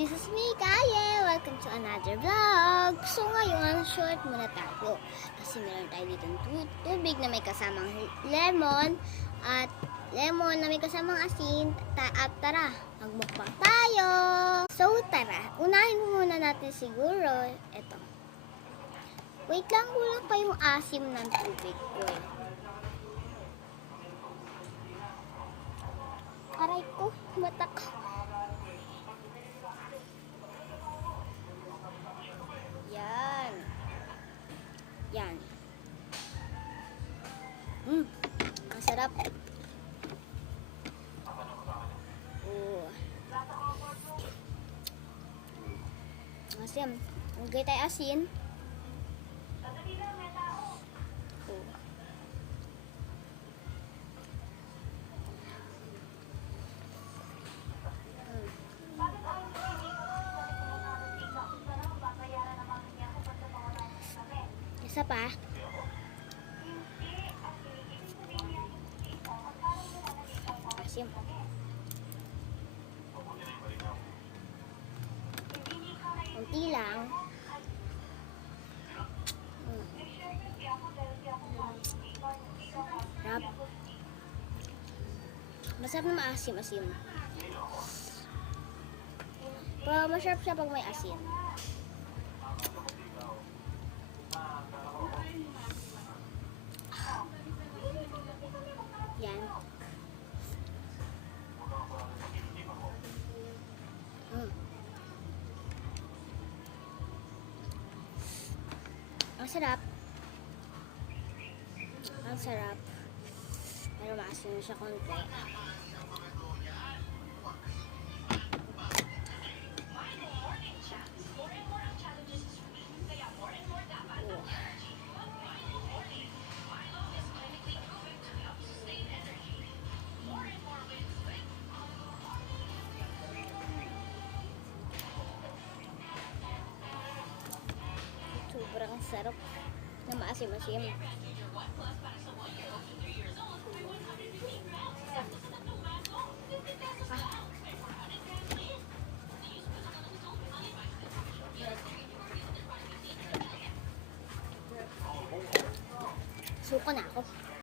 this is me, Kaya. Welcome to another vlog. So ngayon, short muna tayo. Kasi meron tayo dito tubig na may kasamang lemon. At lemon na may kasamang asin. At tara, magmukbang tayo. So tara, unahin muna natin siguro. Ito. Wait lang, kulang pa yung asim ng tubig ko. Aray ko, mata ko. Yan. Yan. Ang sarap. Asim. Lagay tayo asin. Isa pa. Asim. Kunti lang. Sarap. Masarap na maasim-asim. Pero masarap siya pag may asin. Yan. Ang sarap. Ang sarap. Pero maasin siya konti. Sobrang sarap na maasim-asim. Suko na ako.